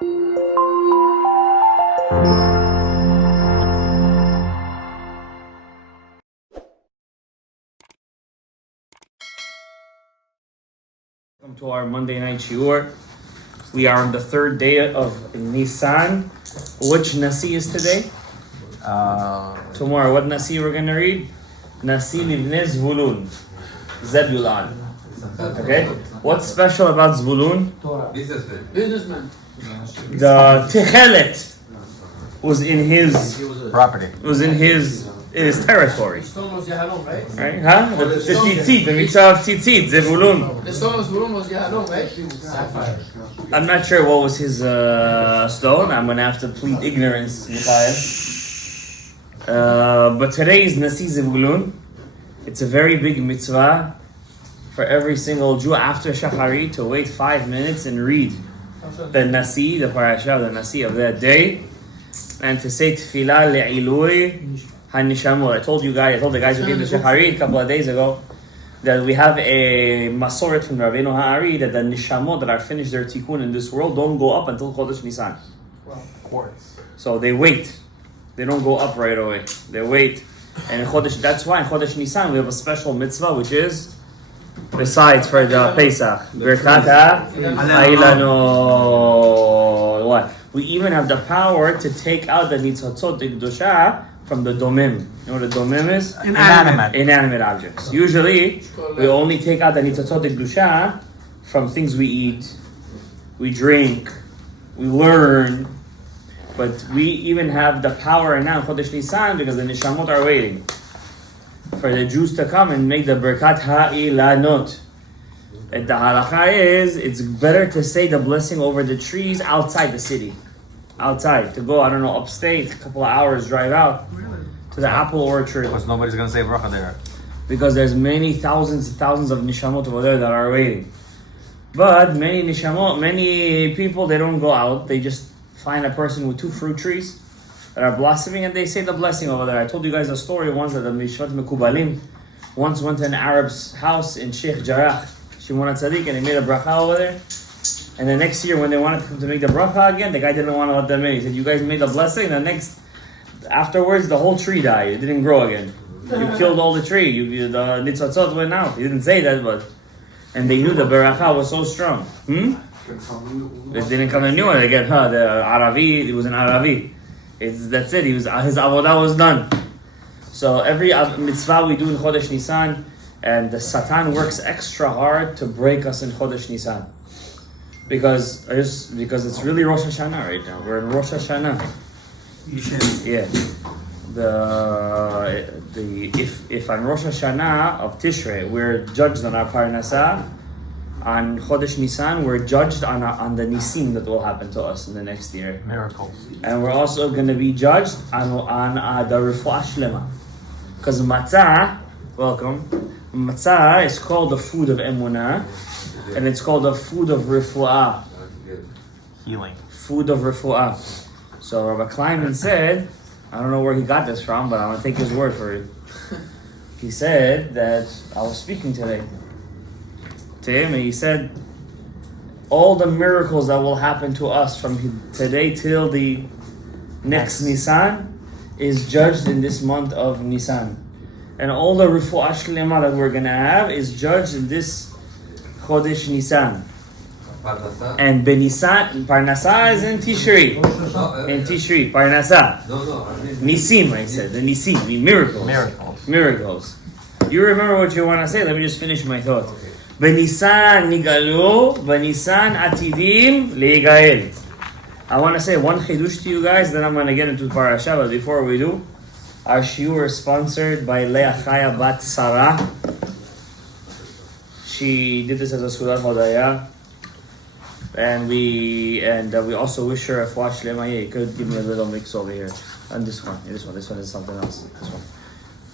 Welcome to our Monday night shiur. We are on the third day of Nisan. Which Nasi is today? Tomorrow. What Nasi we're going to read? Nasi Livnei Zvulun. Zebulun. Okay? What's special about Zvulun? Businessman. The Techelet was in his property. Was in his territory. The stone was Yahalom, right? Right? Huh? The tzitzit, the mitzvah of tzitzit, Zevulun. The stone of Zvulun was Yahalom, right? Sapphire. I'm not sure what was his stone. I'm going to have to plead ignorance, Mikhail. But today is Nasi Zevulun. It's a very big mitzvah for every single Jew after Shacharit to wait 5 minutes and read the Nasi, the parasha, the Nasi of that day, and to say Tefillah le'ilui hanishamot. I told the guys who came to Shacharit a couple of days ago that we have a masoret from Rabbeinu Ha'ari that the nishamot that are finished their tikkun in this world don't go up until Chodesh Nisan. Of course. So they wait. They don't go up right away. They wait. And that's why in Chodesh Nisan we have a special mitzvah, which is, besides for the Pesach, Birkat HaIlanot. What? We even have the power to take out the Nitzotzot Kedusha from the domim. You know what a domim is? Inanimate objects. Usually, we only take out the Nitzotzot Kedusha from things we eat, we drink, we learn. But we even have the power now in Chodesh Nisan because the Nishamot are waiting for the Jews to come and make the Birkat HaIlanot. And the halakha is, it's better to say the blessing over the trees outside the city. Outside. To go, upstate, a couple of hours drive out to the apple orchard. Because nobody's going to say bracha there. Because there's many thousands and thousands of Nishamot over there that are waiting. But many people, they don't go out. They just find a person with 2 fruit trees that are blossoming and they say the blessing over there. I told you guys a story once that the Mishvat Mekubalim once went to an Arab's house in Sheikh Jarrah, Shimon HaTzadik, and they made a bracha over there. And the next year when they wanted to make the bracha again, the guy didn't want to let them in. He said, you guys made the blessing, afterwards the whole tree died. It didn't grow again. You killed all the tree. The nitzotzot went out. He didn't say that, but... And they knew the bracha was so strong. It didn't come a new one again. The Aravi, it was an Aravi. That's it. His avodah was done. So every mitzvah we do in Chodesh Nisan, and the Satan works extra hard to break us in Chodesh Nisan, because it's really Rosh Hashanah right now. We're in Rosh Hashanah. Yeah. If on Rosh Hashanah of Tishrei we're judged on our Parnasah, on Chodesh Nisan, we're judged on the Nisim that will happen to us in the next year. Miracles. And we're also going to be judged on the Refuah Shlema. Because Matzah, welcome, Matzah is called the food of Emunah, and it's called the food of Refuah. Healing. Food of Refuah. So Rabbi Kleinman said, I don't know where he got this from, but I'm going to take his word for it. He said that, I was speaking today to him, and he said, all the miracles that will happen to us from today till the next Nisan is judged in this month of Nisan. And all the Refuah Shlema that we're going to have is judged in this Chodesh Nisan. And Benisan, Parnasah is in Tishri. In Tishri, Parnasah. Nisim, I said. The Nisim, miracles. You remember what you want to say? Let me just finish my thought. Benisan nigalu, Benisan atidim leigael. I want to say one chidush to you guys, then I'm going to get into the parasha. But before we do, our shiur is sponsored by Leah Chaya Bat Sarah. She did this as a Sudat Hodaya. And we also wish her a Refuah Shlema. Yeah, you could give me a little mix over here. And this one is something else. This one.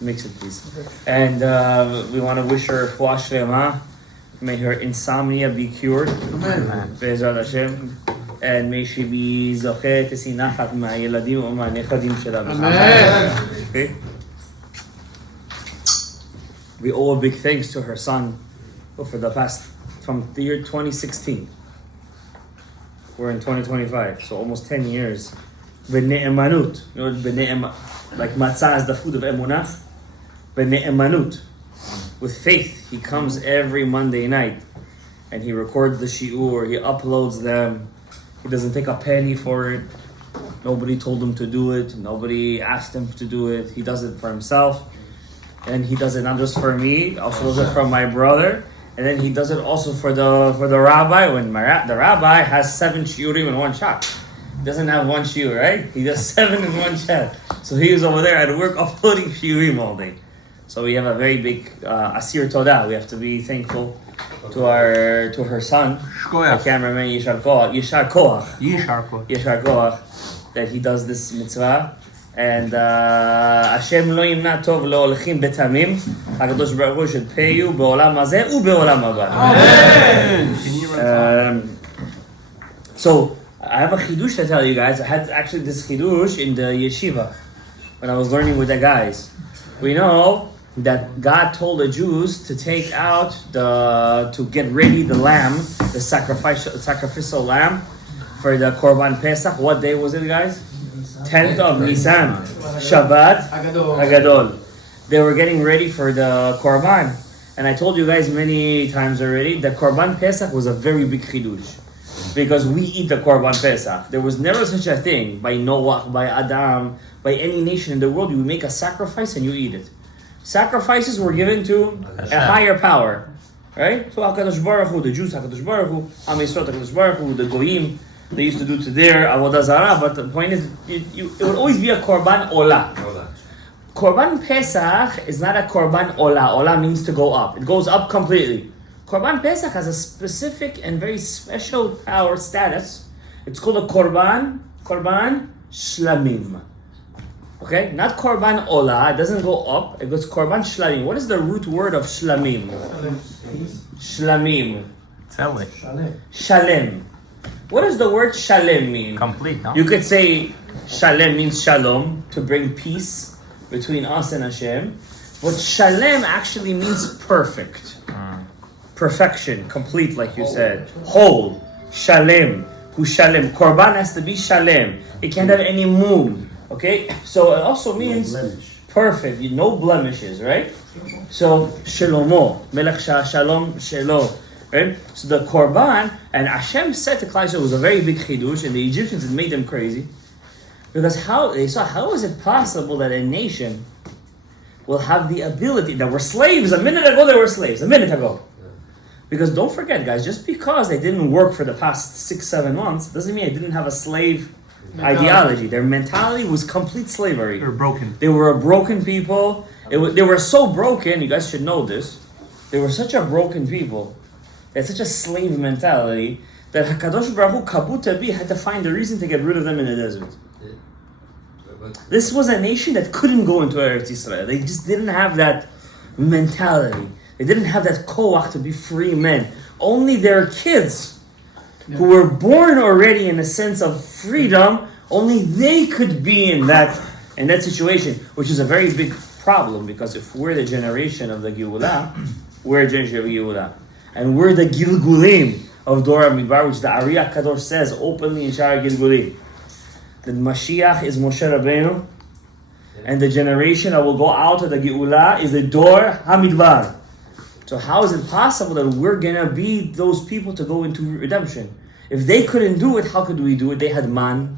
Mix it, please. And we want to wish her a Refuah Shlema. May her insomnia be cured. Amen. Be'ezrat Hashem. And may she be zocheh to see nachat ma'yeladim or ma'nechadim shela. Amen. Okay. We owe a big thanks to her son from the year 2016. We're in 2025, so almost 10 years. B'ne'emanut. You know what like matzah is the food of emunah? B'ne'emanut. With faith, he comes every Monday night and he records the shiur, he uploads them. He doesn't take a penny for it. Nobody told him to do it. Nobody asked him to do it. He does it for himself. And he does it not just for me, also does it for my brother. And then he does it also for the rabbi. When the rabbi has 7 shiurim in one shot. He doesn't have one shiur, right? He does 7 in one shot. So he was over there at work uploading shiurim all day. So we have a very big asir todah. We have to be thankful to her son, the cameraman Yishar Koach, that he does this mitzvah. And Hashem lo yimna tov lo olechim betamim. HaKadosh Baruch Hu should pay you be'olam hazeh u'be'olam haba. Amen. So I have a chidush to tell you guys. I had actually this chidush in the yeshiva when I was learning with the guys. We know that God told the Jews to take out to get ready the lamb, the sacrificial lamb for the Korban Pesach. What day was it, guys? 10th of Nisan, Shabbat Hagadol. They were getting ready for the Korban. And I told you guys many times already that Korban Pesach was a very big chidush. Because we eat the Korban Pesach. There was never such a thing by Noah, by Adam, by any nation in the world. You make a sacrifice and you eat it. Sacrifices were given to a higher power. Right? So HaKadosh Baruch Hu, the Jews, HaKadosh Baruch Hu, Am Yisrael, HaKadosh Baruch Hu, the Goyim, they used to do to their Avodah Zarah, but the point is, it would always be a Korban Olah. Korban Pesach is not a Korban Olah. Olah means to go up. It goes up completely. Korban Pesach has a specific and very special power status. It's called a Korban Shlamim. Okay? Not Korban Olah. It doesn't go up. It goes Korban Shlamim. What is the root word of Shlamim? Shlamim. Shalem. What does the word shalem mean? Complete, no? You could say shalem means shalom, to bring peace between us and Hashem. But shalem actually means perfect. Perfection, complete, like you said. Whole. Shalem. Who shalem. Korban has to be shalem. It can't have any moon. Okay? So it also means perfect. No blemishes, right? So, shalomo. Melech shalom shelo. Right? So the Korban, and Hashem said to Klal Yisrael, it was a very big chidush, and the Egyptians, it made them crazy. Because how is it possible that a nation will have the ability, that were slaves, a minute ago they were slaves, a minute ago. Because don't forget, guys, just because they didn't work for the past 6-7 months, doesn't mean they didn't have a slave ideology. Their mentality was complete slavery. They were broken. They were a broken people. They were so broken, you guys should know this, they were such a broken people. They had such a slave mentality that HaKadosh Baruch Hu, Kabutabi, had to find a reason to get rid of them in the desert. This was a nation that couldn't go into Eretz Yisrael. They just didn't have that mentality. They didn't have that koach to be free men. Only their kids, who were born already in a sense of freedom, only they could be in that situation, which is a very big problem, because if we're the generation of the Geulah, we're a generation of Geulah. And we're the Gilgulim of Dora Midbar, which the Ari HaKadosh says openly in Shara Gilgulim. The Mashiach is Moshe Rabbeinu, and the generation that will go out of the Geulah is the Dor HaMidbar. So how is it possible that we're going to be those people to go into redemption? If they couldn't do it, how could we do it? They had man,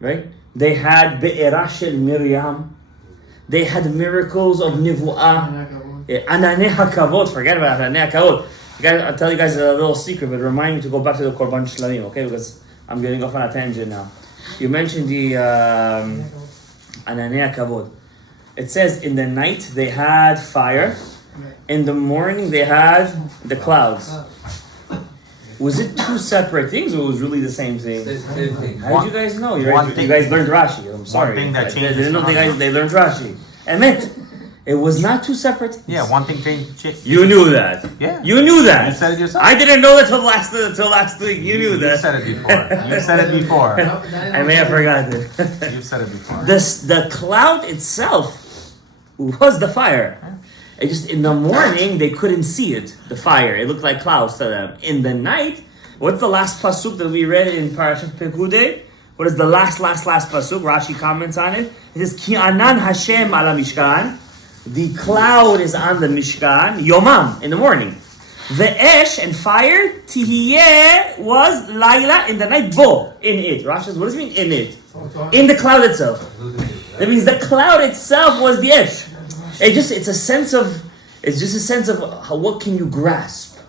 right? They had Be'erah Shel Miriam. They had miracles of Nivu'ah. Ananeh HaKavod, forget about Ananeh HaKavod. I'll tell you guys a little secret, but remind me to go back to the Korban Shlamim, okay? Because I'm getting off on a tangent now. You mentioned the Ananeh HaKavod. It says in the night they had fire, in the morning they had the clouds. Was it two separate things, or was it really the same thing? How did you guys know? You guys learned Rashi. I'm sorry. One thing that changed. They didn't know they learned Rashi. Emet. It was not two separate things. Yeah, one thing changed. You knew that. Yeah. You knew that. You said it yourself. I didn't know that till last week. You knew that. You said it before. You said it before. I may have forgotten. You said it before. The cloud itself was the fire. It just in the morning they couldn't see it, the fire. It looked like clouds to them. In the night, What's the last pasuk that we read in Parashat Pekudei? What is the last pasuk? Rashi comments on it. It says, Ki anan Hashem ala mishkan. The cloud is on the mishkan. Yomam, in the morning. The esh and fire, tihiyeh, was laila, in the night, bo, in it. Rashi says, what does it mean, in it? In the cloud itself. That means the cloud itself was the esh. It's just a sense of what can you grasp?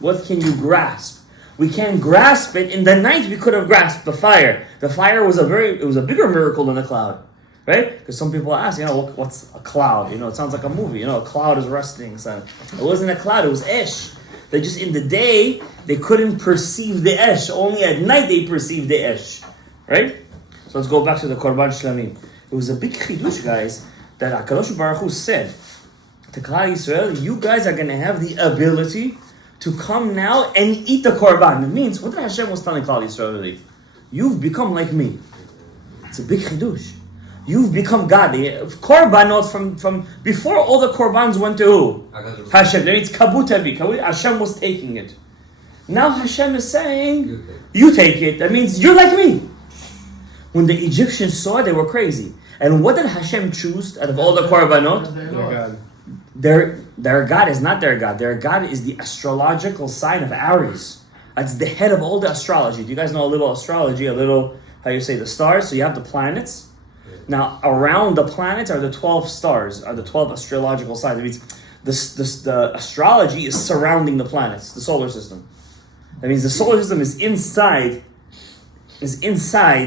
What can you grasp? We can't grasp it. In the night, we could have grasped the fire. The fire was a bigger miracle than the cloud, right? Because some people ask, what's a cloud? It sounds like a movie. A cloud is resting. So it wasn't a cloud. It was esh. They just in the day they couldn't perceive the esh. Only at night they perceived the esh, right? So let's go back to the Korban Shlamim. It was a big chidush, guys, that HaKadosh Baruch Hu said to Klal Yisrael, you guys are going to have the ability to come now and eat the Korban. It means, what did Hashem was telling Klal Yisrael? You've become like me. It's a big chidush. You've become God. Korbanot from before all the Korbans went to who? Hashem. That means kabutabi. Hashem was taking it. Now Hashem is saying, you take it. That means you're like me. When the Egyptians saw it, they were crazy. And what did Hashem choose out of all the Korbanot? Their God is not their God. Their God is the astrological sign of Aries. That's the head of all the astrology. Do you guys know a little astrology? The stars? So you have the planets. Now, around the planets are the 12 stars, are the 12 astrological signs. That means the astrology is surrounding the planets, the solar system. That means the solar system is inside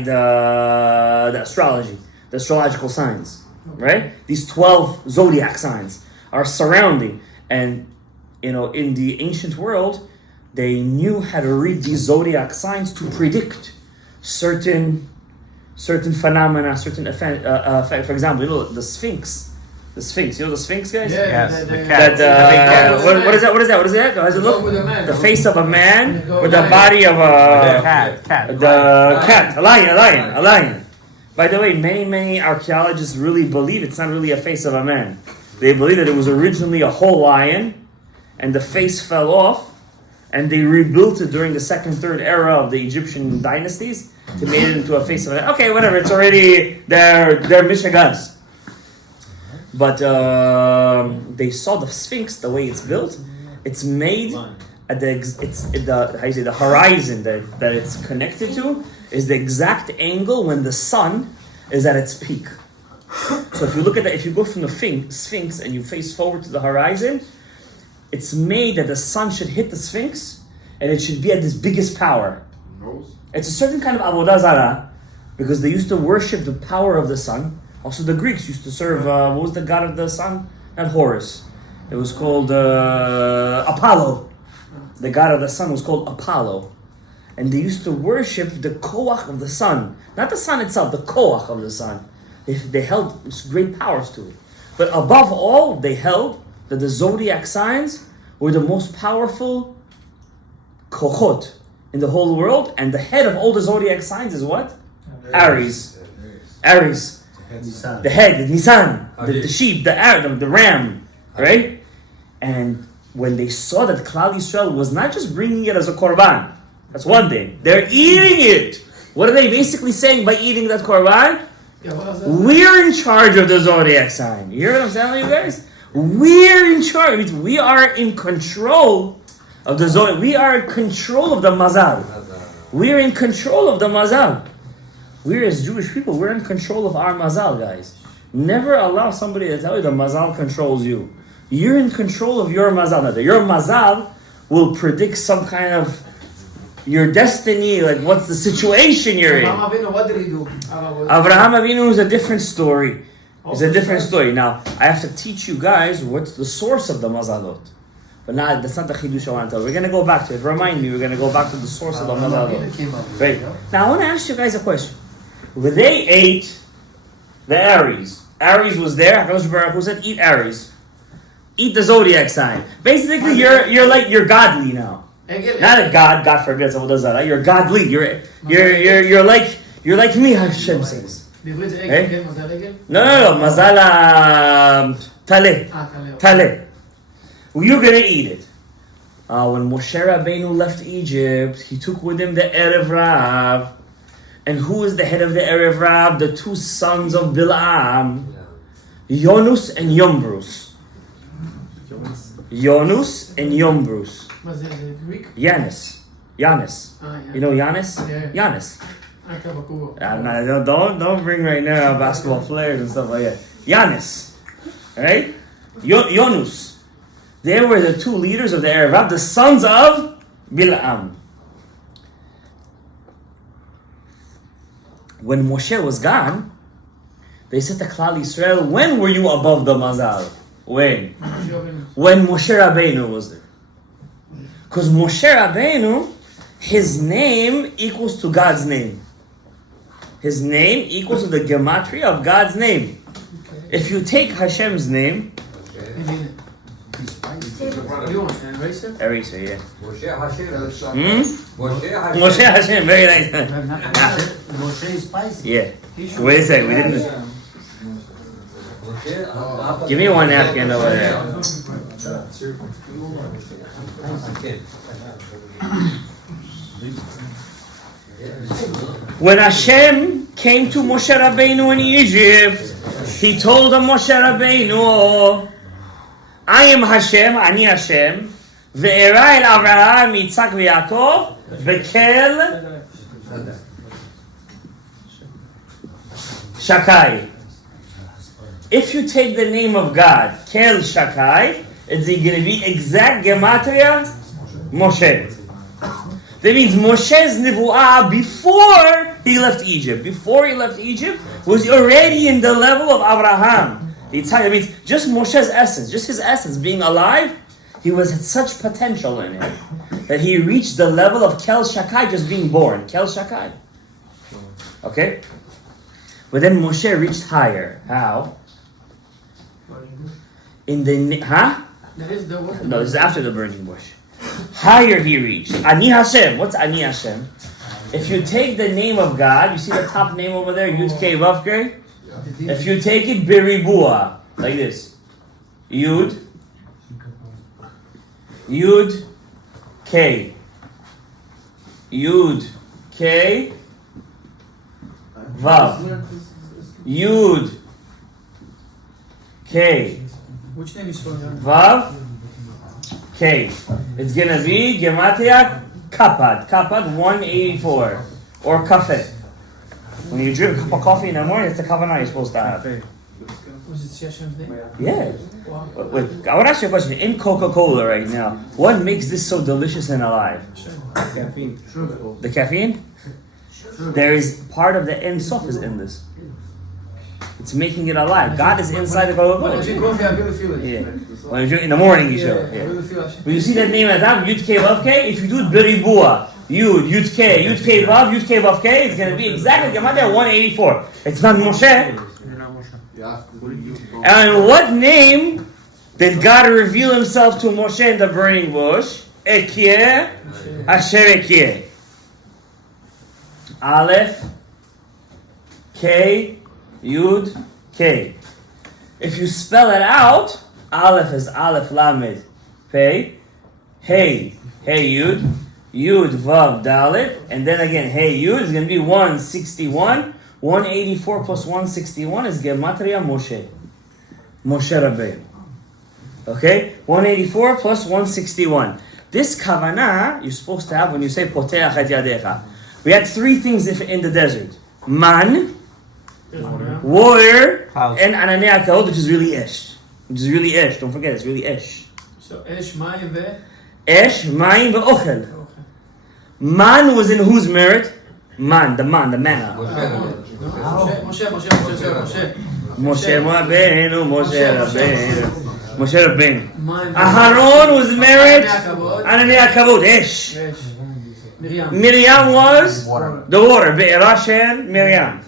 the astrology, the astrological signs, right? These 12 zodiac signs are surrounding. And, in the ancient world, they knew how to read these zodiac signs to predict certain phenomena, certain effect. For example, the Sphinx. The Sphinx. You know the Sphinx, guys? Yes, the cat. cat. What is that? What is that? How does it look? The face of a man with the body of a cat. The cat. A lion. By the way, many archaeologists really believe it's not really a face of a man. They believe that it was originally a whole lion, and the face fell off, and they rebuilt it during the second, third era of the Egyptian dynasties to make it into a face of it. Okay, whatever. It's already they're Mishagas. But they saw the Sphinx, the way it's built. It's made at the horizon that it's connected to is the exact angle when the sun is at its peak. So if you look at if you go from the Sphinx and you face forward to the horizon, it's made that the sun should hit the Sphinx and it should be at its biggest power. It's a certain kind of avodah zarah because they used to worship the power of the sun. Also, the Greeks used to serve, what was the god of the sun? Not Horus. It was called Apollo. The god of the sun was called Apollo. And they used to worship the koach of the sun. Not the sun itself, the koach of the sun. They held great powers to it. But above all, they held that the zodiac signs were the most powerful kochot in the whole world. And the head of all the zodiac signs is what? Aries. The head, the Nisan, the sheep, the ram, right? And when they saw that Klal Yisrael was not just bringing it as a korban, that's one thing. They're eating it. What are they basically saying by eating that korban? We're in charge of the zodiac sign. You hear what I'm telling you guys? We're in charge. It means we are in control of the zodiac. We are in control of the mazal. We're in control of the mazal. We as Jewish people, we're in control of our mazal, guys. Never allow somebody to tell you the mazal controls you. You're in control of your mazal. Now, your mazal will predict some kind of your destiny, like what's the situation you're in. Abraham Avinu, what did he do? Abraham Avinu is a different story. It's a different story. Now, I have to teach you guys what's the source of the mazalot. But now, that's not the chidush I want to tell. We're going to go back to it. Remind me, we're going to go back to the source of the mazalot. Right. Now, I want to ask you guys a question. When they ate the Aries was there. HaKadosh Baruch Hu said, eat Aries. Eat the zodiac sign. Basically, you're godly now. Not a god forbid, you're godly. You're like me, Hashem says. Right? No. Mazala Tale. Well, you're gonna eat it. When Moshe Rabbeinu left Egypt, he took with him the Erev Rav. And who is the head of the Erev Rav? The two sons of Bilam, Yonus and Yombrus. Yonus and Yombrus. Was it Greek? Yanis. Yanis. Yeah. You know Yanis? Yeah. Yanis. Don't bring right now basketball players and stuff like that. Yanis. Right? Yonus. They were the two leaders of the Erev Rav, the sons of Bilam. When Moshe was gone, they said to Klal Yisrael, when were you above the Mazal? When? When Moshe Rabbeinu was there. Because Moshe Rabbeinu, his name equals to God's name. His name equals to the gematria of God's name. If you take Hashem's name, eraser, yeah. Moshe Hashem, very nice. Moshe is spicy. Yeah. Wait a second, we didn't. Give me one napkin over there. When Hashem came to Moshe Rabbeinu in Egypt, he told him, Moshe Rabbeinu, I am Hashem, Ani Hashem, ve'era el Avraham, Yitzhak ve'Yaakov, bekel Shakai. If you take the name of God, Kel Shakai, it's going to be exact gematria Moshe. That means Moshe's nivu'ah before he left Egypt. Before he left Egypt, was already in the level of Abraham. That means just Moshe's essence, just his essence, being alive, he had such potential in him that he reached the level of Kel Shakai, just being born. Kel Shakai. Okay? But then Moshe reached higher. How? In the... Huh? That is the what? No, this is after the burning bush. Higher he reached. Ani Hashem. What's Ani Hashem? If you take the name of God, you see the top name over there, Yud Kei Vav Kei? If you take it Biribua, like this. Yud Kei. Yud Kei Vav. Yud Kei Which name is for you? Vav Kei. It's gonna be Gematria Kapad. Kapad 184. Or Kafe. When you drink a cup of coffee in the morning, it's the kavanah you're supposed to have. Was it Hashem's name? Yeah. Wow. Wait, I want to ask you a question. In Coca-Cola right now, what makes this so delicious and alive? Caffeine. The caffeine? There is part of the Ein Sof is in this. It's making it alive. God is inside the When I drink Coca-Cola. coffee, I really feel it. Yeah. When you drink in the morning, you Yeah, show. I really feel Hashem. But you see that name at the top, Yud Kei Vav Kei? If you do it Biribua, Yud Kei Vav, Yud Kei Vav Kei, it's going to be exactly Gematria 184. It's not Moshe. And what name did God reveal himself to Moshe in the burning bush? Ekyeh, Asher Ekyeh. Aleph, K, Yud, K. If you spell it out, Aleph is Aleph Lamed, Pei, Hey, Hey Yud, Yud Vav Dalet, and then again Hey Yud is going to be 161. 184 plus 161 is Gematria Moshe. Moshe Rabbeinu. Okay? 184 plus 161. This kavanah you're supposed to have when you say Poteach et Yadecha. We had three things in the desert. Man, water, and Ananei HaKavod, which is really Esh. Which is really Esh. Don't forget, it's really Esh. So, Esh, Mayim, Ve? Esh, Mayim, Ve'ochel. Man was in whose merit? Man, the manna. Moshe. Moshe Rabbeinu. Aharon was married. Ananei HaKavod, Esh. Miriam was the water. Be'era shel Miriam.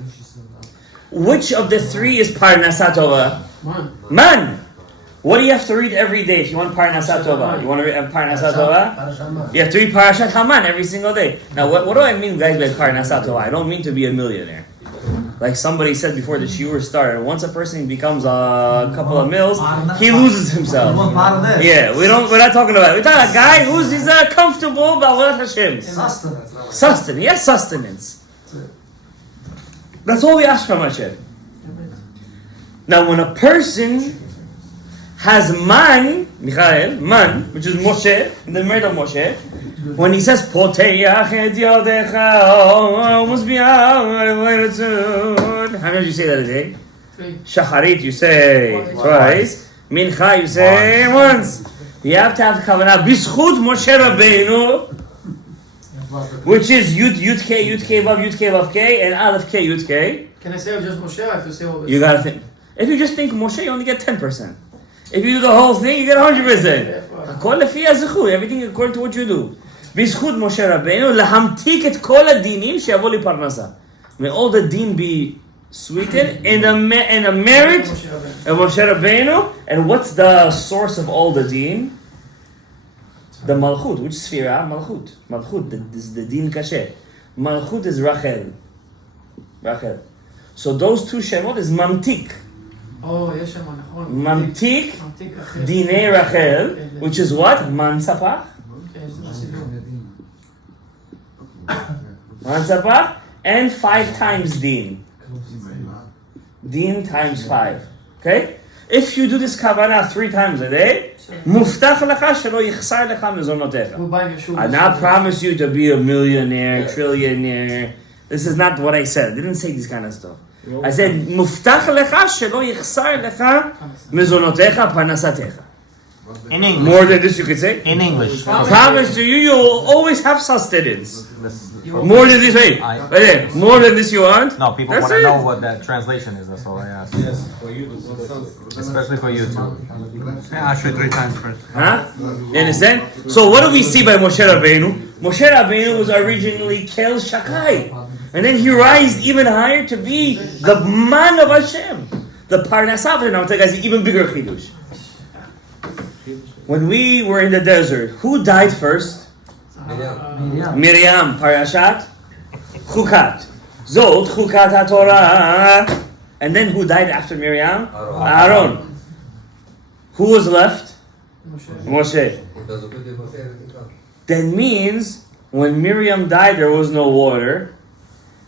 Which of the three is Parnasat Tova? Man. What do you have to read every day if you want Parnasat Tova? You want to read Parnasat Tova? You have to read Parashat Haman every single day. Now, what do I mean, guys, by Parnasat Tova? I don't mean to be a millionaire. Like somebody said before the shiur started, once a person becomes a couple of mils, he loses himself. Yeah, we're not talking about it. We're talking about a guy he's comfortable b'avodat Hashem. Sustenance, yes, sustenance. That's all we ask from Hashem. Now, when a person has man, which is Moshe, in the merit of Moshe, when he says, Poteach et yodecha, how many you say that a day? Shacharit you say twice. Mincha you say once. You have to have kavanah. B'zchut Moshe Rabbeinu, which is Yud K, Vav K, and Aleph K, Yud K. Can I say just Moshe? I have to say all this. You gotta think. If you just think Moshe, you only get 10%. If you do the whole thing, you get 100%. Everything according to what you do. בזכות משה רבינו להמתיק את כל הדינים שיבוא לפרנסה. May all the din be sweetened in a merit of Moshe Rabbeinu. And what's the source of all the din? The Malchut. Which sphere? Malchut. Malchut is the din kasher. Malchut is Rachel. So those two shemot is mamtik. Oh, יש שם, נכון. ממתיק דיני רחל, which is what? מנצפח. מנצפח, and 5 times din. Din times 5. Okay? If you do this kavanah 3 times a day, מובטח לך שלא יחסר לך מזונותיך. I not promise you to be a millionaire, trillionaire. This is not what I said. I didn't say this kind of stuff. I said, מובטח לך שלא יחסר לך מזונותיך פרנסתך. In English. More than this you could say? In English. Promise to you, you will always have sustenance. More than this, more than this you want? No, people That's want to it. know what that translation is, that's all I ask. Yes, for you. Especially for you too. Yeah, I should 3 times first. Huh? You understand? So what do we see by Moshe Rabbeinu? Moshe Rabbeinu was originally Kel Shakai. And then he rised even higher to be the man of Hashem. The Parnasav. Now take us even bigger chidush. When we were in the desert, who died first? Miriam. Parashat Chukat. Zot Chukat HaTorah. And then who died after Miriam? Aaron. Who was left? Moshe. That means when Miriam died, there was no water.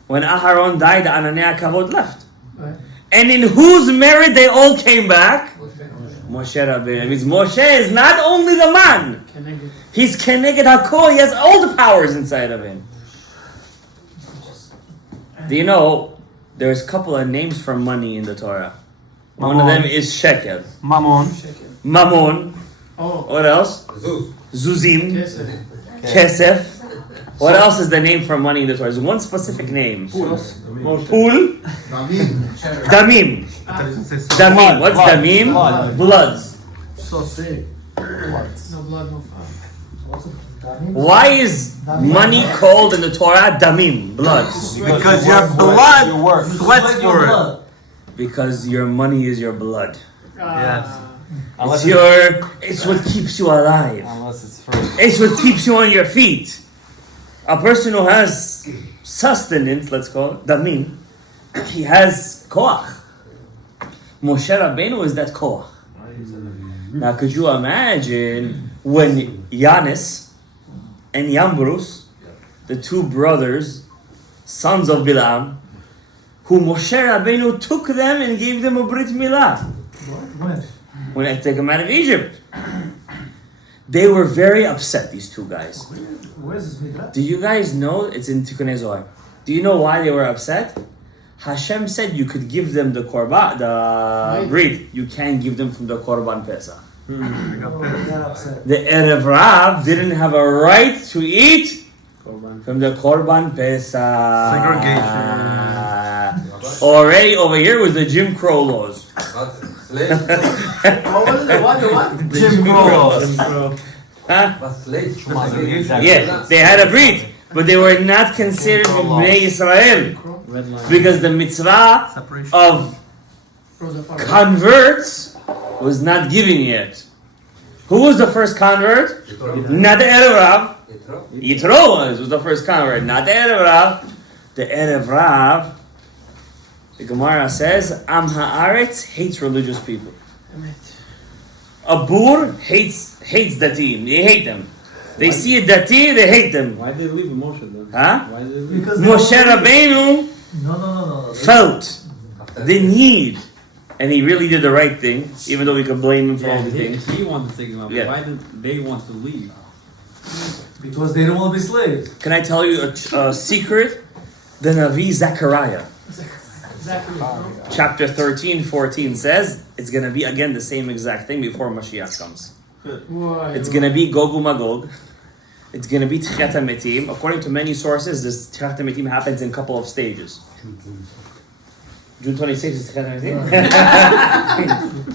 When Aharon died, the Ananei Kavod left. Right. And in whose merit they all came back? Moshe Rabbeinu. It means Moshe is not only the man. He's Keneged HaKol. He has all the powers inside of him. Do you know, there's a couple of names for money in the Torah. One of them is shekel. Mammon. Mammon. Oh. What else? Zuzim. Kesef. What else is the name for money in the Torah? There's one specific name. Pul. Damim. Damim. What's damim? Bloods. So sick. No blood, no fire. Why is money called in the Torah damim? Bloods. Because your blood sweats for it. Because your money is your blood. Yes. It's what keeps you alive. Unless it's free. It's what keeps you on your feet. A person who has sustenance, let's call it, damim, he has koach. Moshe Rabbeinu is that koach. Now, could you imagine when Yanis and Yambrus, the 2 brothers, sons of Bilam, who Moshe Rabbeinu took them and gave them a Brit Milah? When I took them out of Egypt. They were very upset, these 2 guys. Do you guys know? It's in Tikkunei Zohar. Do you know why they were upset? Hashem said you could give them the korban, the breed. You can't give them from the korban Pesach. The Erev Rav didn't have a right to eat from the korban Pesach. Segregation. Already over here was the Jim Crow laws. What? Jim Crow. Huh? Yeah, they had a breed, but they were not considered Bnei Israel because the mitzvah of converts was not given yet. Who was the first convert? Not the Erev Rav. Yitro was the first convert, not the Erev Rav. The Erev Rav The Gemara says, Am Haaretz hates religious people. A Bur hates Datim. They hate them. They see a Dati, they hate them. Why did they leave Moshe then? Huh? Why did they leave? Because Moshe Rabbeinu No. felt the need, and he really did the right thing, even though we could blame him for all the things. He wanted to take them out. Yeah. Why did they want to leave? Because they don't want to be slaves. Can I tell you a secret? The Navi Zechariah, Exactly. chapter 13, 14 says it's going to be again the same exact thing before Mashiach comes. Why? It's going to be Gog Magog. It's going to be Tchiat HaMetim. According to many sources, this Tchiat HaMetim happens in a couple of stages. June 26th is Tchiat HaMetim?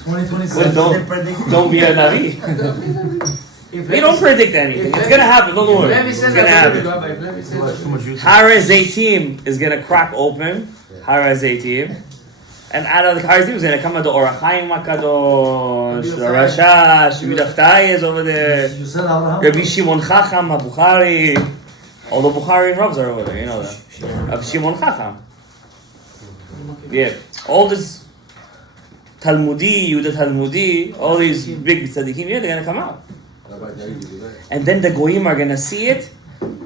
2027. Don't be a Navi. We don't predict anything. It's going to happen. Don't worry. Let me It's say going to happen. that. Hara Zaytim is going to crack open. Hara Zaytim. And out of the Hara Zaytim is going to come out the Orachaim HaKadosh, the Rashash, Midaftai is over there. You said Abraham? Rabbi Shimon Chacham, Bukhari. All the Bukhari and Ravs are over there, you know that. Rabbi Shimon Chacham. Yeah. All this Talmudi, Yehuda Talmudi, all these big tzaddikim, yeah, they're going to come out. And then the Goyim are going to see it.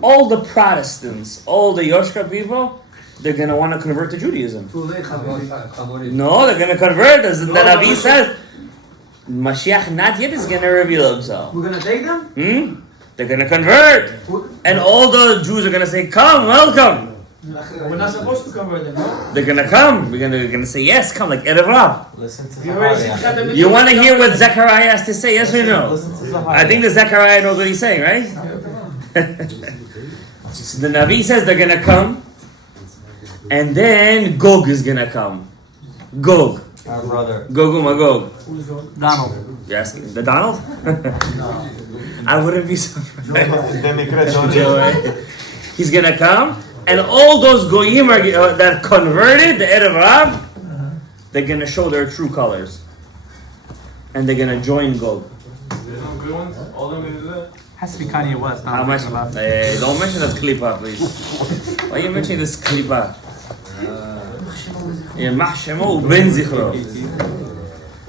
All the Protestants, all the Yoshka people, they're going to want to convert to Judaism. Too late, Habibi. No, they're going to convert. As the Navi says, Mashiach not yet is going to reveal himself. We're gonna take them? They're going to convert. And all the Jews are going to say, come, welcome. We're not supposed to convert them, no? They're going to come. We're going to say, yes, come, like Erev Rav. Listen to You already Zechariah. seen Tchiat You want to hear what Zechariah has to say, yes or no? Listen to Zechariah. I think the Zechariah knows what he's saying, right? So the Navi says they're going to come. And then Gog is going to come. Gog. Our brother. Gog Magog. Donald. You asking the Donald? I wouldn't be surprised. He's gonna come, and all those goyim that converted the Erev Rav, they're gonna show their true colors, and they're gonna join Gog. Has to be Kanye West. How much? Hey, don't mention that klipa, please. Why are you mentioning this klipa? Yemach Shemo uben zichro. Do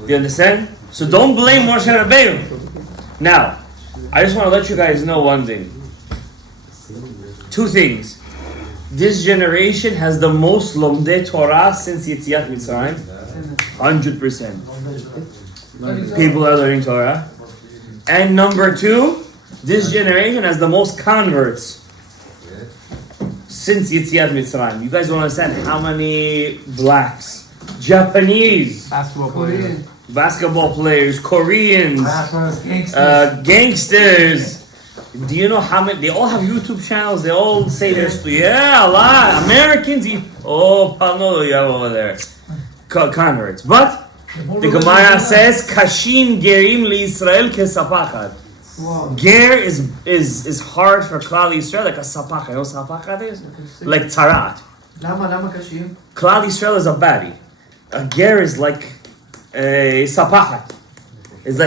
you understand? So don't blame Moshe Rabbeinu. Now, I just want to let you guys know one thing. Two things. This generation has the most Lomdei Torah since Yetziat Mitzrayim. 100%. People are learning Torah. And number two, this generation has the most converts since Yetziat Mitzrayim. You guys don't understand how many blacks, Japanese, basketball players, Koreans, gangsters. Do you know how many? They all have YouTube channels. They all say there's a lot. Americans, Pano, you have over there, converts. But the Gemara says, "Kashin gerim liYisrael kesapachat." Ger is hard for Klal Yisrael, like a sapachat. You know what sapachat is? Like tarat. Lama kashim? Klal Yisrael is a baddie. A ger is like a sapachat. It's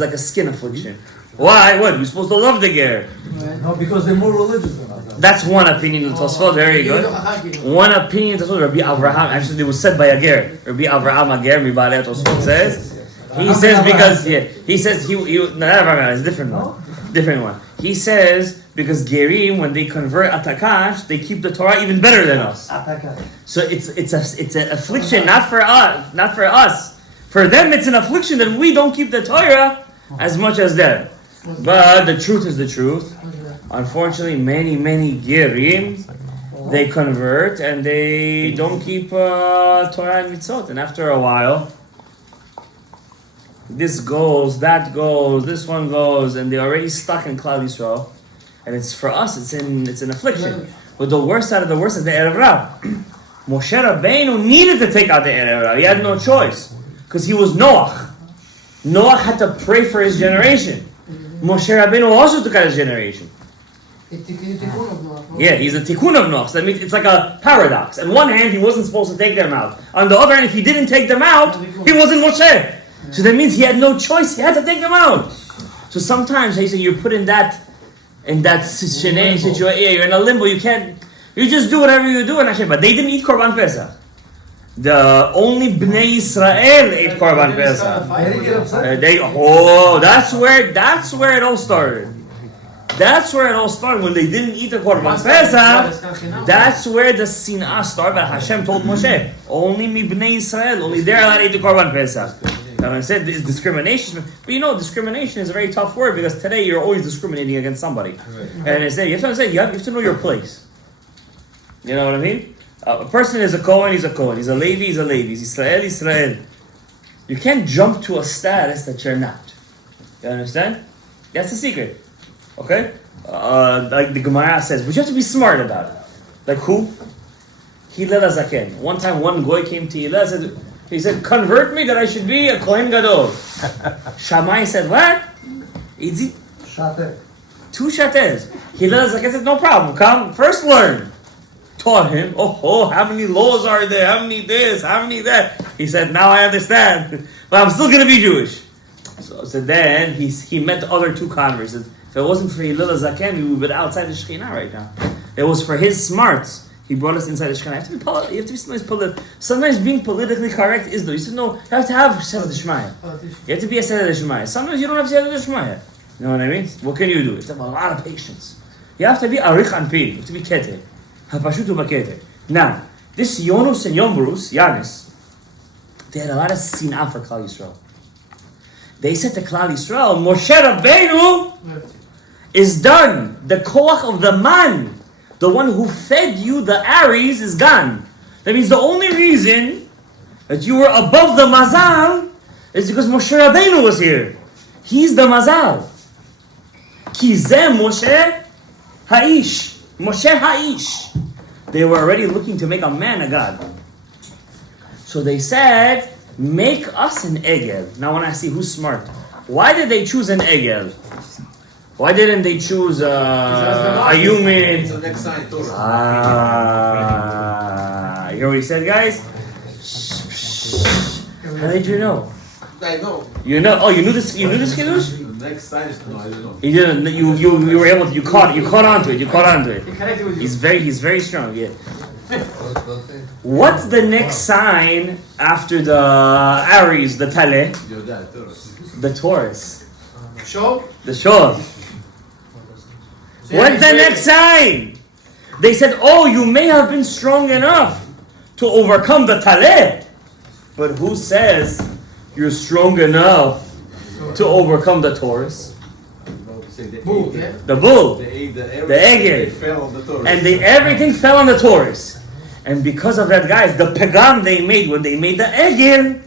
like a skin affliction. Why? What? We're supposed to love the ger. No, because they're more religious than us. That's one opinion of Tosfot. Very good. One opinion of Tosfot. Rabbi Avraham. Actually, it was said by a ger. Rabbi Avraham a ger. Mibalei Tosfot says. He says because he says he not Avraham. It's a different one. Different one. He says because gerim when they convert atakash they keep the Torah even better than us. So it's an affliction not for us. For them it's an affliction that we don't keep the Torah as much as them. But the truth is the truth. Unfortunately, many gerim, they convert and they don't keep Torah and mitzvot. And after a while, this goes, that goes, this one goes, and they're already stuck in Klal Yisrael. And it's for us, it's an affliction. But the worst out of the worst is the Erev Rav. Moshe Rabbeinu needed to take out the Erev Rav. He had no choice. Because he was Noach. Noach had to pray for his generation. Moshe Rabbeinu also took out his generation. Yeah, he's a tikkun of Noach. So that means it's like a paradox. On one hand, he wasn't supposed to take them out. On the other hand, if he didn't take them out, he wasn't Moshe. So that means he had no choice. He had to take them out. So sometimes, he said, you're put in that situation. Yeah, you're in a limbo. You just do whatever you do. But they didn't eat Korban Pesach. The only Bnei Israel ate Korban Pesach. They didn't get upset. That's where it all started. That's where it all started. When they didn't eat the Korban Pesach, that's where the Sin'ah started. But Hashem told Moshe, only me Bnei Israel, only they're allowed to eat the Korban Pesach. Now when I said this discrimination, but you know, discrimination is a very tough word because today you're always discriminating against somebody. And I said, you have to know your place. You know what I mean? A person is a Kohen, he's a Kohen. He's a Levi, he's a Levi. He's Israel, Israel. You can't jump to a status that you're not. You understand? That's the secret. Okay? Like the Gemara says, but you have to be smart about it. Like who? Hillel HaZaken. One time one goy came to Hillel, he said, convert me that I should be a Kohen Gadol. Shammai said, what? Easy. Shate. 2 shates. Hillel HaZaken said, no problem. Come, first learn. Taught him, how many laws are there? How many this? How many that? He said, now I understand. But I'm still going to be Jewish. So then he met the other 2 converts. If it wasn't for Hillel HaZaken, we would have been outside the Shekhinah right now. It was for his smarts. He brought us inside the Shekhinah. You have to be sometimes sometimes being politically correct is though. You said, no, you have to have Seder D'Shmaya. You have to be a Seder D'Shmaya. Sometimes you don't have Seder D'Shmaya. You know what I mean? What can you do? You have to have a lot of patience. You have to be Arich Anpin. You have to be Keter. Now, this Yonus and Yombrus, Yanis, they had a lot of sin'ah for Klal Yisrael. They said to Klal Yisrael, Moshe Rabbeinu is done. The koach of the man, the one who fed you the Aries, is gone. That means the only reason that you were above the Mazal is because Moshe Rabbeinu was here. He's the Mazal. Ki zeh Moshe Ha'ish. Moshe Ha'ish. They were already looking to make a man a god. So they said, make us an egel. Now when I see who's smart. Why did they choose an egel? Why didn't they choose a human? It's the next sign, Torah. You hear what he said, guys? How did you know? I know. You know? Oh, you knew this Kiddush? The next sign is no, I don't know. You didn't. You were able to. You caught onto it. You caught onto it. He connected with you. He's very strong. Yeah. What's the next sign after the Aries, the Taleh? The Taurus. Show? The Shov. What's the next sign? They said, oh, you may have been strong enough to overcome the Taleh. But who says you're strong enough to overcome the Taurus? Bull, yeah? The bull. The Egel. And everything fell on the Taurus. And because of that, guys, the pagam they made when they made the Egel,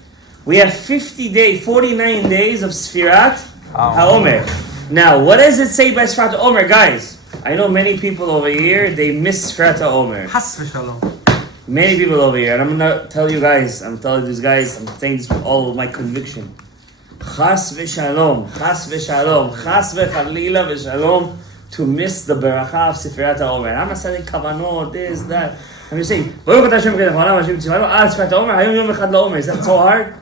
we have 49 days of Sfirat HaOmer. Now, what does it say by Sfirat HaOmer, guys? I know many people over here, they miss Sfirat HaOmer. Has v'shalom. Many people over here, and I'm gonna tell you guys, I'm telling these guys, I'm saying this with all of my conviction. Chas v'shalom, chas v'shalom, chas v'chalila v'shalom, to miss the beracha of Sfirat HaOmer. I'm not saying kavanot, this, that. I'm just saying, Baruch Hashem Kedech Olam Hashem Tzivanu Ad Sfirat HaOmer Hayom Yom Echad LaOmer. Is that so hard?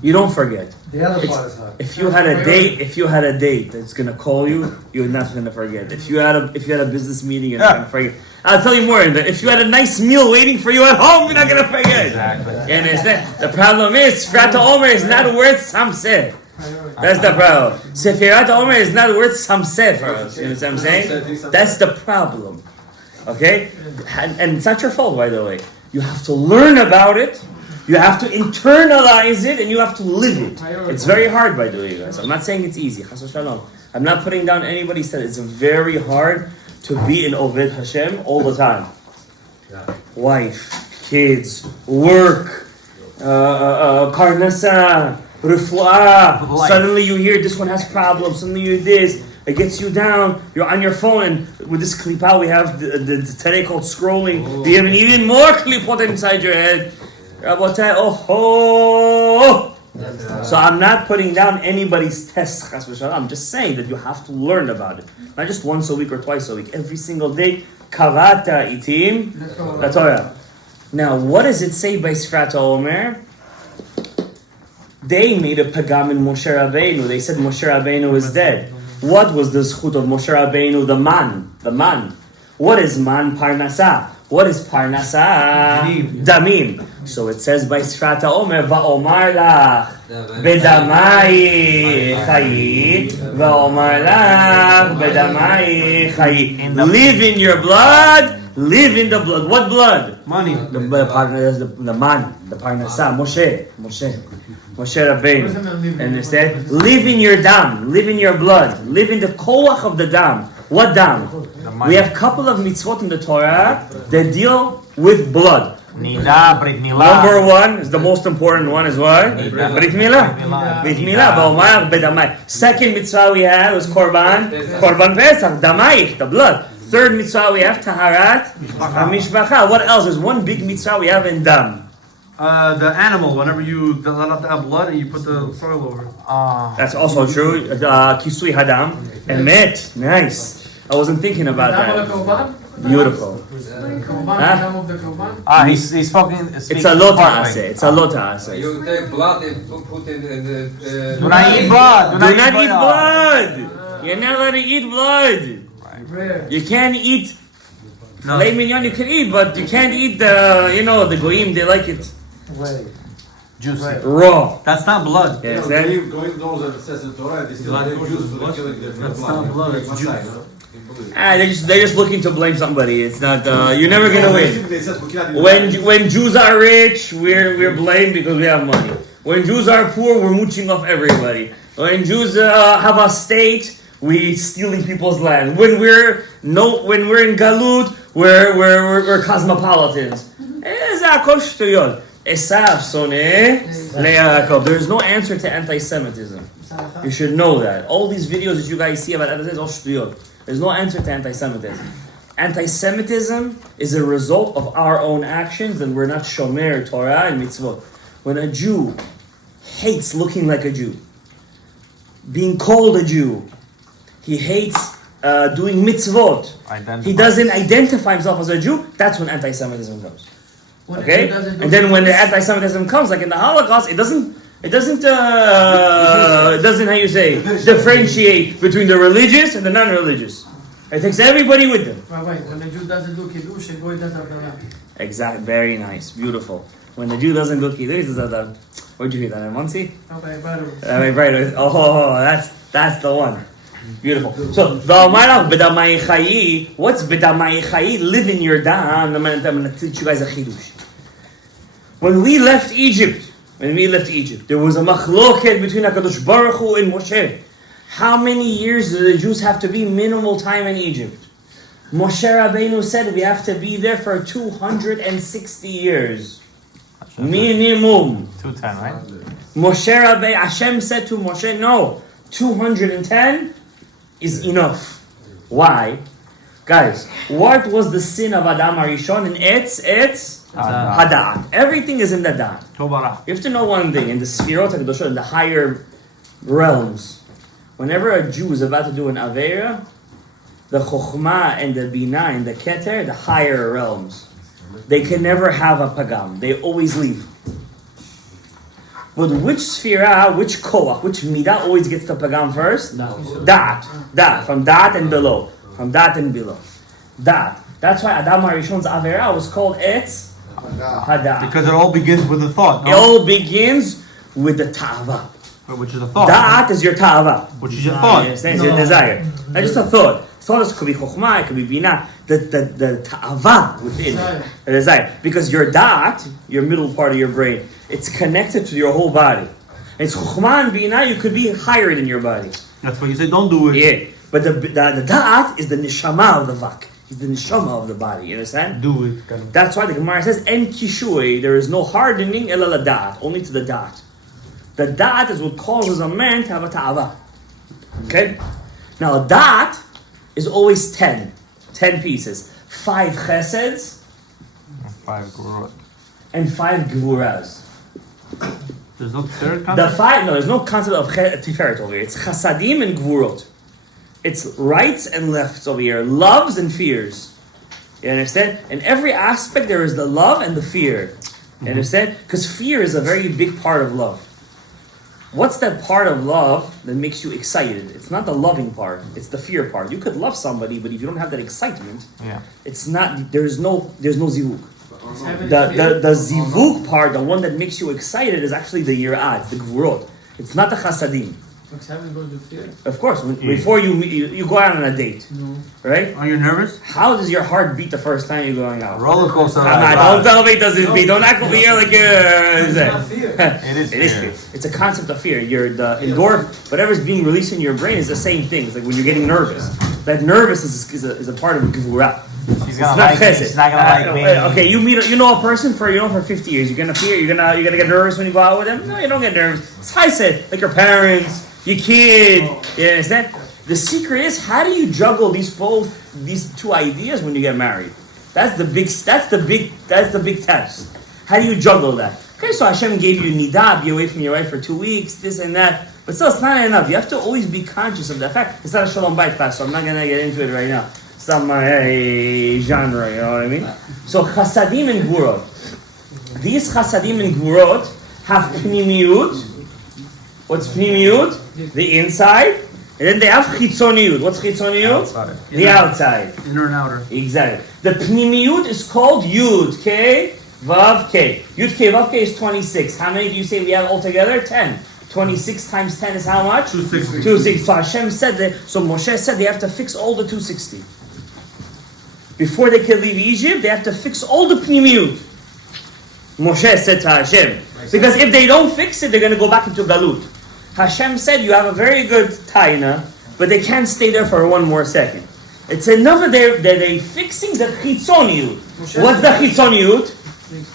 You don't forget. The other part is hard. If you had a date that's gonna call you, you're not gonna forget. If you had a business meeting, you're not gonna forget. I'll tell you more. If you had a nice meal waiting for you at home, you're not gonna forget. Exactly. And the problem is, Sfirat HaOmer is not worth samseh. That's the problem. Sfirat HaOmer is not worth samseh for us. You know what I'm saying? That's the problem. Okay? And it's not your fault, by the way. You have to learn about it. You have to internalize it, and you have to live it. It's very hard, by the way, guys. I'm not saying it's easy. Chas v'shalom. I'm not putting down anybody said it's very hard to be an Oved Hashem all the time. Wife, kids, work, parnasa, refuah. Suddenly you hear this one has problems. Suddenly you hear this. It gets you down. You're on your phone, and with this klipa we have the today called scrolling. You have even more klipot inside your head. Rabotai, So I'm not putting down anybody's test. I'm just saying that you have to learn about it. Not just once a week or twice a week. Every single day. Kavata itim la Torah. Now, what does it say by Sfirat HaOmer? They made a pagam in Moshe Rabbeinu. They said Moshe Rabbeinu is dead. What was the zchut of Moshe Rabbeinu? The man. What is man? Parnasa. What is parnasa? Damim. So it says by Sfat HaOmer, Va'omar lach bedamai chayi, Va'omar lach bedamai chayi. Live in your blood, live in the blood. What blood? Money. The man, the parnasa, Moshe Rabbeinu. Understand? Live in your dam, live in your blood, live in the koach of the dam. What dam? We have a couple of mitzvot in the Torah that deal with blood. Nida, Brit Milah. Number one is the most important one is what? Brit Milah. Brit Milah. Ba'omar bedamai. Second mitzvah we have was Korban Pesach, Damaik, the blood. Third mitzvah we have Taharat HaMishpacha. What else? There's one big mitzvah we have in dam. The animal, whenever you let out the blood and you put the soil over it. That's also true. Kisui Hadam. Emet. Nice. I wasn't thinking about that. Beautiful. He's speaking. It's a lot ta'aseh. It's a lot ta'aseh. You take blood and put in the... Do not eat blood. Do not eat blood. You're not allowed to eat blood. You can't eat filet mignon. You can eat, but you can't eat the the goyim. They like it Juicy. raw. That's not blood. Yes, Going those that says in Torah, they still have juice for killing the That's not blood, it's juice. they're just looking to blame somebody. It's not. You're never gonna win. When Jews are rich, we're blamed because we have money. When Jews are poor, we're mooching off everybody. When Jews have a state, we stealing people's land. When we're in galut, we're cosmopolitans. Esav soneh leYaakov. There's no answer to anti-Semitism. You should know that. All these videos that you guys see about anti-Semitism, all shtuyot. There's no answer to anti-Semitism. Anti-Semitism is a result of our own actions, and we're not shomer Torah and mitzvot. When a Jew hates looking like a Jew, being called a Jew, he hates doing mitzvot, he doesn't identify himself as a Jew, that's when anti-Semitism comes. Okay? And then when the anti-Semitism comes, like in the Holocaust, it doesn't how you say, differentiate between the religious and the non-religious. It takes everybody with them. Rabbi, when the Jew doesn't do kiddush, and goy does avdala. Exactly. Very nice. Beautiful. When the Jew doesn't go kiddush, where'd you hear that? In Muncie? Rabbi, baru. Right. Oh, that's the one. Beautiful. So, what's bedamai chayi? Live in your dam. I'm going to teach you guys a chidush. When we left Egypt, there was a machloket between HaKadosh Baruch Hu and Moshe. How many years do the Jews have to be minimal time in Egypt? Moshe Rabbeinu said we have to be there for 260 years. Minimum. 210, right? Moshe Rabbeinu, Hashem said to Moshe, no, 210 is enough. Why? Guys, what was the sin of Adam Arishon? And it's Hada'at. Everything is in the Da'at. You have to know one thing, in the Sfirot HaKadoshot, in the higher realms, whenever a Jew is about to do an Aveira, the Chokhmah and the Binah and the Keter, the higher realms, they can never have a Pagam. They always leave. But which Sfirah, which Koach, which Midah always gets the Pagam first? Da'at. From Da'at and below. Da'at. That's why Adam HaRishon's Aveira was called Etz Hada'at. Because it all begins with a thought. It all begins with the Ta'ava. Which is a thought. Da'at is your Ta'ava. Which is your thought. It's your desire. Not just a thought. Thought could be Chokhmah, it could be Binah. The Ta'ava within the desire. Because your Da'at, your middle part of your brain, it's connected to your whole body. It's Chokhmah and Binah, you could be higher than your body. That's why you say don't do it. Yeah. But the Da'at is the Neshama of the Vak. It's the Neshama of the body. You understand? Do it. That's why the Gemara says, En Kishui, there is no hardening, ela la Da'at, only to the Da'at. The Da'at is what causes a man to have a Ta'ava. Okay? Now, Da'at is always 10 pieces. 5 cheseds 5 gurut. and 5 gevuras. There's no third There's no concept of tiferet over here. It's chasadim and gvurot. It's rights and lefts over here. Loves and fears. You understand? In every aspect there is the love and the fear. You understand? Because fear is a very big part of love. What's that part of love that makes you excited? It's not the loving part, it's the fear part. You could love somebody, but if you don't have that excitement, Yeah. it's not, there's no zivuk. It's having The zivuk part, the one that makes you excited, is actually the yirah, it's the gvurot. It's not the chasadim. having goes with fear. Of course, before you go out on a date, No. right? Are you nervous? How does your heart beat the first time you're going out? Roller coaster. Don't tell me it doesn't beat. Don't act over here like It's you're. not fear. It is It is fear. fear. It's a concept of fear. The whatever's being released in your brain is the same thing. It's like when you're getting nervous. That nervous is a part of gevurah. She's It's gonna not like me. chesed. She's not gonna like me. Okay, you know a person for 50 years. You're gonna fear. You're gonna get nervous when you go out with them. No, you don't get nervous. It's chesed, like your parents, your kid. You understand? The secret is, how do you juggle these two ideas when you get married? That's the big test. How do you juggle that? Okay, so Hashem gave you nidah, be away from your wife for 2 weeks, this and that. But still, it's not enough. You have to always be conscious of the fact. It's not a Shalom Bayit class, so I'm not gonna get into it right now. It's not my genre, you know what I mean? So chasadim and gvurot. These chasadim and gvurot have pnimiyut. What's pnimiyut? The inside. And then they have chitzoniyut. What's chitzoniyut? Outside. The outside. Inner and outer. Exactly. The pnimiyut is called Yud, K, Vav, K. Yud, K, Vav, K is 26. How many do you say we have altogether? 10. 26 times 10 is how much? 260. 260. So Hashem said that, so Moshe said they have to fix all the 260. Before they can leave Egypt, they have to fix all the pnimiyut. Moshe said to Hashem. Because if they don't fix it, they're going to go back into Galut. Hashem said, you have a very good taina, but they can't stay there for one more second. It's enough that they're fixing the chitzoniyut. What's the chitzoniyut?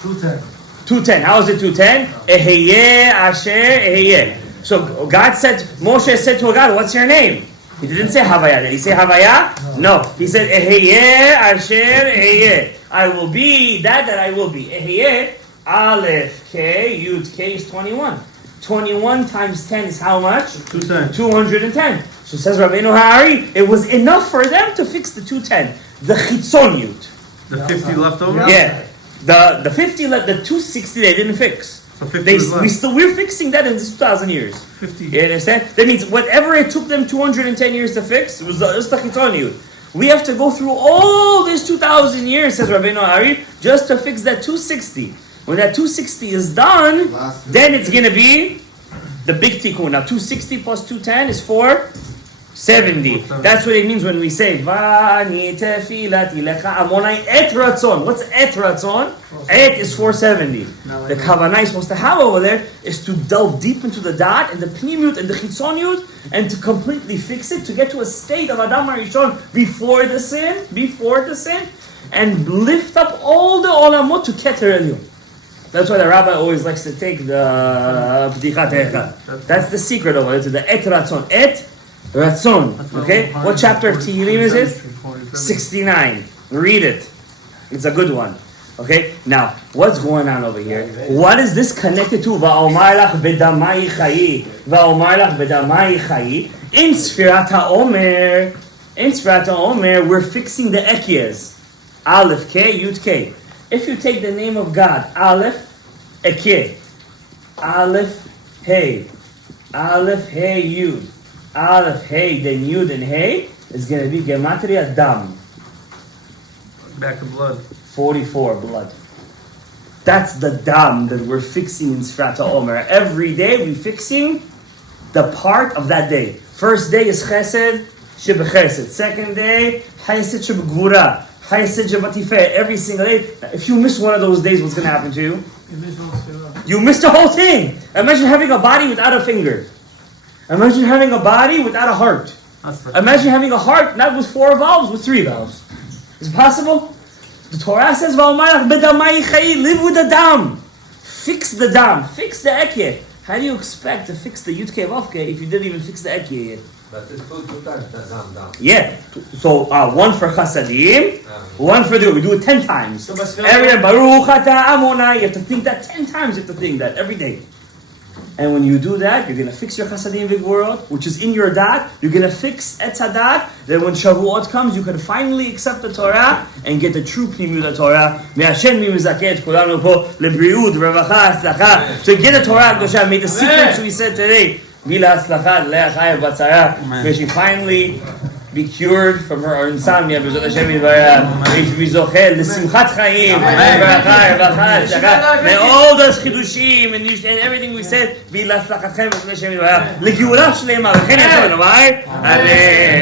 210. 210. How is it 210? Eheye, Asher, Eheye. So God said, Moshe said to God, what's your name? He didn't say Havaya. Did he say Havaya? No. He said, Eheye, Asher, Eheye. I will be that I will be. Eheye, Aleph, K, Yud, K is 21. 21 times 10 is how much? 210. 210. So says Rabbeinu Hari, it was enough for them to fix the 210. The chitzoniyut. The 50 left over? Yeah. The 50 left, the 260 they didn't fix. So 50 was left. We're fixing that in this 2,000 years. 50. You understand? That means whatever it took them 210 years to fix, it was the chitzoniyut. We have to go through all this 2,000 years, says Rabbeinu Hari, just to fix that 260. When that 260 is done, then it's going to be the big tikkun. Now 260 plus 210 is 470. That's what it means when we say Vani tefilati lecha amonai et ratzon. What's et ratzon? Et is 470. The kavanah is supposed to have over there is to delve deep into the dot and the pnimiyut and the chitzoniyut and to completely fix it, to get to a state of Adam HaRishon before the sin, and lift up all the olamot to Keter Elyon. That's why the rabbi always likes to take the b'dichat echad. That's the secret of it, the et ratzon. Et ratzon. Okay? What chapter of Tehillim is it? 69. Read it. It's a good one. Okay? Now, what's going on over here? What is this connected to? Va'omar lach bedamai chayi. Va'omar lach bedamai chayi. In Sfirat HaOmer, we're fixing the ekyes. Aleph K, Yud K. If you take the name of God, Aleph, Eke, Aleph, Hey, Aleph, Hey, Yud, Aleph, Hey, then Yud and Hey, is going to be Gematria Dam, Back to blood. 44, blood. That's the Dam that we're fixing in Sfrat HaOmer. Every day we're fixing the part of that day. First day is Chesed, Shebechesed. Second day, Chesed, Shebegvura. Every single day. If you miss one of those days, what's going to happen to you? You missed the whole thing. Imagine having a body without a finger. Imagine having a body without a heart. Imagine having a heart not with 4 valves, with 3 valves. Is it possible? The Torah says, live with the dam. Fix the dam. Fix the ekye. How do you expect to fix the Yud Kei Vav Kei if you didn't even fix the ekye yet? But it's two times the down. Yeah, so one for chasadim, one for we do it 10 times. So Every day, Baruch Ata Amonai, you have to think that 10 times. You have to think that every day. And when you do that, you're going to fix your chasadim v'gvorot, which is in your dat. You're going to fix etz hadat. Then when Shavuot comes, you can finally accept the Torah and get the true pnimiyut of Torah. May Hashem be mizakeh et kulanu po lebriut, revacha, hatzlacha. To get the Torah Kedosha, may the secrets we said today, bila hatzlacha, le'achai v'batzara. May she finally be cured from her insomnia. B'ezrat Hashem yitbarach. May she be zochel l'simchat chaim. May all those chidushim and everything we said be l'hatzlachatchem b'ezrat Hashem yitbarach. L'geula shlema. V'chen yatzon. Amen.